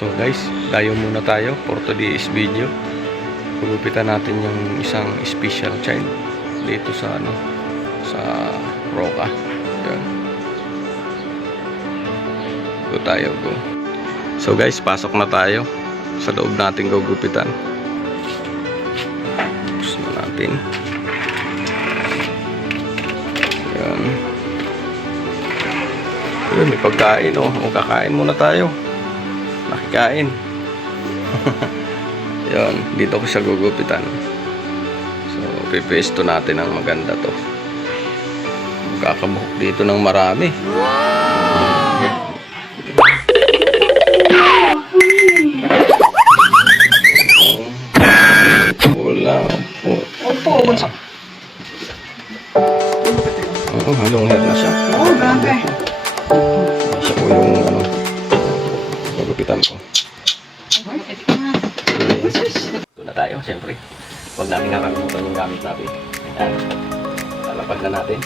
So guys, dayo muna tayo for today's video. Pagupitan natin yung isang special child dito sa sa Roca. Yan. Go tayo, go. So guys, pasok na tayo sa loob nating gugupitan. Buksan na natin. Yan. Yun, may pagkain o kakain muna tayo. Nakikain. Yun, dito ko siya gugupitan. So, pipesto natin ang maganda to. Magkakabuhok dito ng marami. Wala po. Oo, halong head na siya. Oo, grabe. Siya po yung gugupitan ko. Ito na tayo, siyempre. Huwag natin nakalimutan yung gamit natin. Ayan. Lalapag na natin.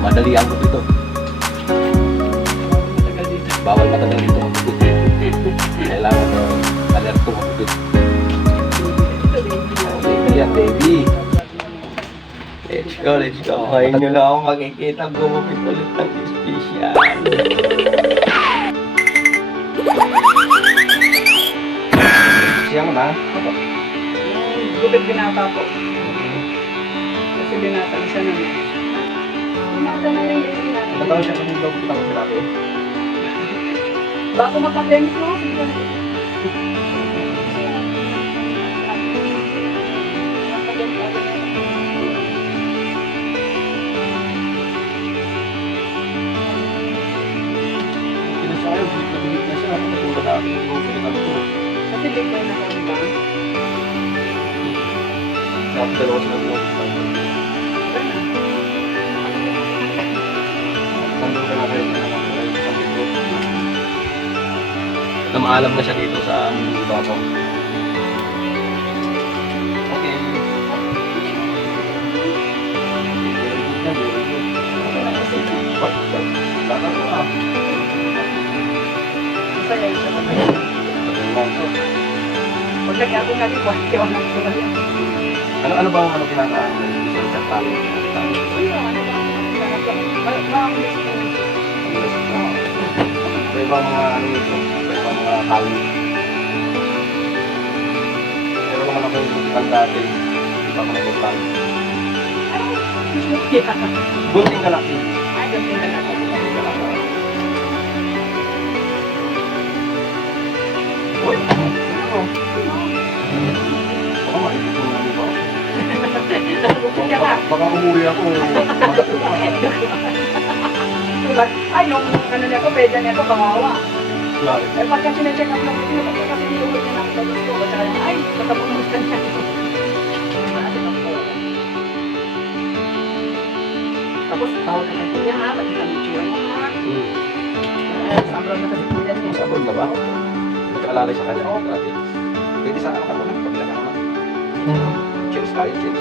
Madali ang ito. Bawal matagal dito. Kailangan alerto magpupit. Yan, baby. Let's go, let's go. Ngayon nyo na ako makikita gumupit ulit ng special. Siyang na. Gupit binata po. Kasi binatan siya naman. Binatan na yung binatan. Natawa siya kung gumupit ako sa dati. Bako makapemit mo. Pinasaya, bigit na siya. Natulad natin yung gumupit ako ito. Kasi big boy na lang ba? Dapat dalawa sila gumupit ako. Nandun ka na kayo na maalam na siya dito sa bako. Okay. Masaya siya. Huwag lagi ako nag-iwan ng tulad. Ano ba ang kinakaan mo sa tali? May ba mga ito? May ba mga tali? Pero naman ako yung dati. Di ba ako nagpapag? Bunting kalaki. Ay, bunting kalaki. Uy! Baka maibig mo naman ba? Baka umuli ako. Ay, yung ano niya ko, pwede niya ko, kawawa. Lari. Eh, pagka sinecheck up lang ko, kasi niulit niya na ako sa gusto ko. Tsaka niya, ay, natapunod niya. Tapos, tawag na kasi niya, ha? Pati kami chiyo mo, ha? Sabron na kasi kuya niya. Sabon ba ba? Nag-alalay sa kanya. Oo, grabe. Pwede sa akin ako na. Kabila ka naman. Cheers tayo, cheers.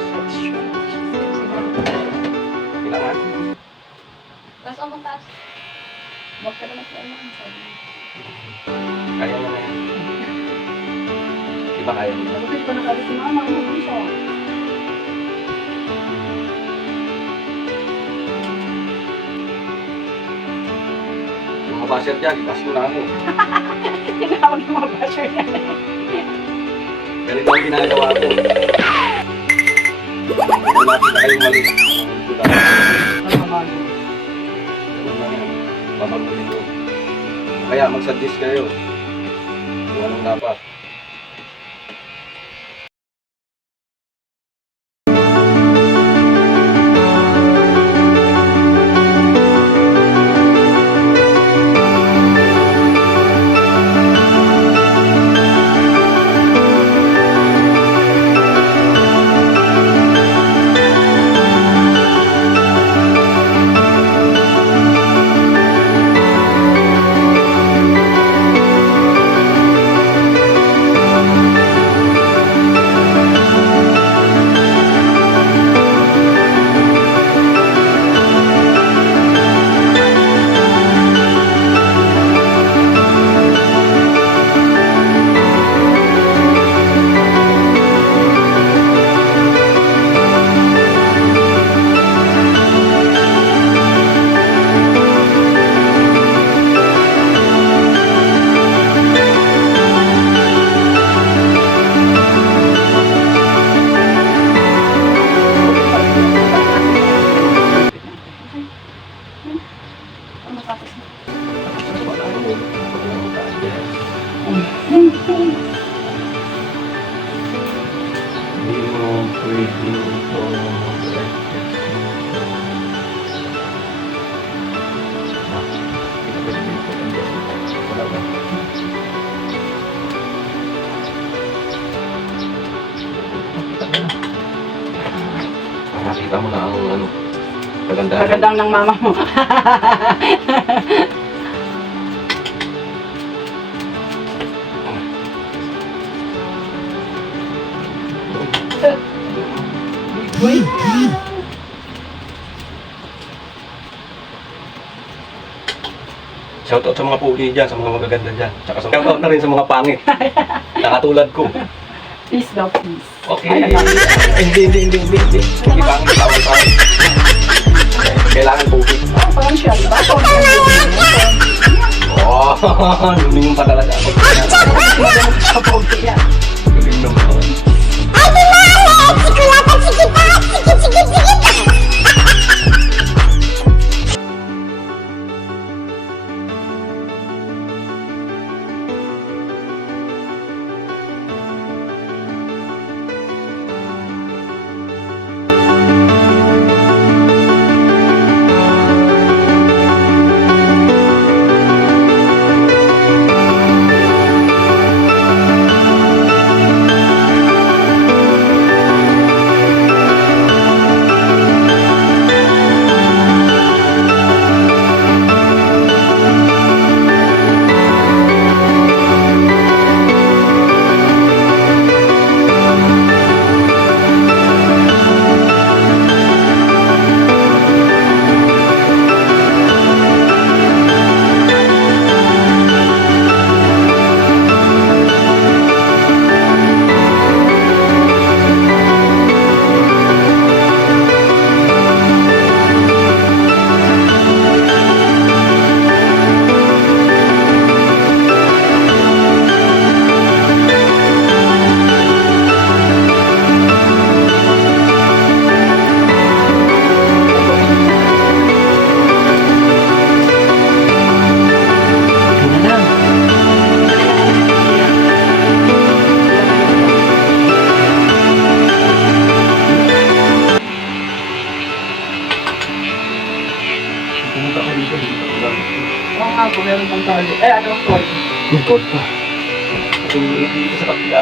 Kailangan. Tapos, ang taas. Huwag ka naman sa ano. Kaya na yan. Di ba kaya nila? Nagupit ko na kasi si mama, ang mag-iso. Yung mga basher dyan, ibas mo na ako. Tinawag yung mga basher niya. Ganito ang ginagawa ko. Kung nakita kayong mali. Ang mamago. Mamagulit ko. Kaya mag-suggest kayo kung anong dapat. Hindi mo pwede ito Nakita mo na ang ano, kagandahan. Magandang ng mama mo. Uy. Shoutout sa mga puli dyan, sa mga magaganda dyan. Tsaka shoutout na rin sa mga pangit. Nakatulad ko. Peace daw, peace. Okay. Hindi. Hindi pangit, pangit. Kailangan puli. Parang siya, diba? Oh, lumingin pa talaga ako. Galing naman. Pumunta ko dito. Oo nga po, meron pang tali. Ano po? Ikot pa. Tingin dito sa kapila.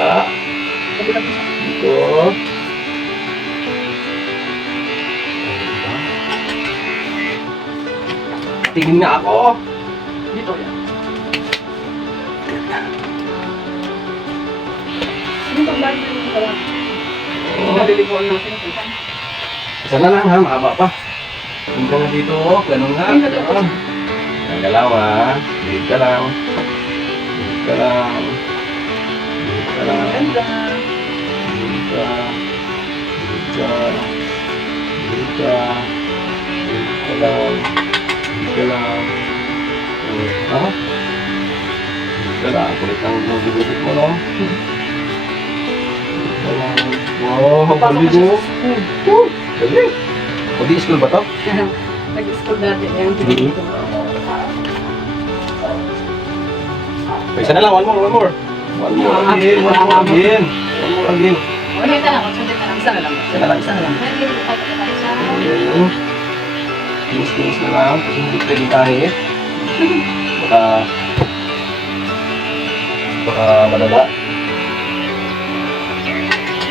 Dito. Tingin nga ako. Dito yan. Ano pang dali na yung pala? Nalilikuan natin. Isa na lang ha, mahaba pa. Tingin ka nga dito. Ganun nga. Ganun. Ang galaw ha. Dito ka lang. Dito ka lang. Dito ka lang. Ganda. Dito ka. Dito ka. Dito ka. Dito ka lang. Dito ka lang. Ako? Dito ka lang. Kulit ang gugupit mo, no? Dito ka lang. Wow, ang galing mo. Galing. Mag-i-school ba to? Nag-school natin yan. Isa na lang, one more. One more again. Ulit ka lang, magsunod ka lang. Isa na lang. Isa na lang. Kinis na lang, kasi hindi pwede kahit. Baka malala.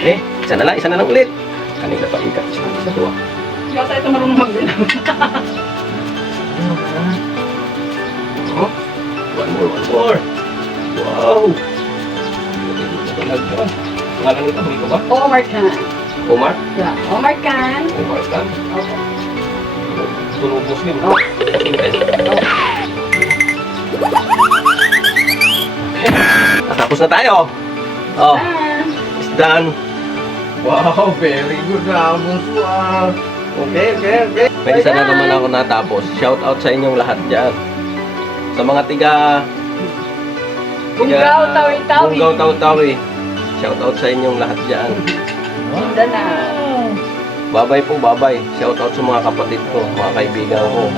Okay, isa na lang ulit. Kanina pa ikat sa tuwa. Basta ito marunong magbilang. Oh, one more. Wow! Talaga. Pangalan nito, hindi ko ba? Omar Khan. Omar? Yeah, Omar Khan. Omar Khan. Okay. Tunog Muslim. Oh. Natapos na tayo. Oh, Done. it's done. Wow, very good na. Wow. Okay. May isa na naman ako natapos. Shout out sa inyong lahat dyan. Sa mga tiga Bungaw, Tawi-Tawi. Bungaw, Tawi-Tawi. Shout out sa inyong lahat dyan. Mindanao. Babay po, babay. Shout out sa mga kapatid ko, mga kaibigan ko.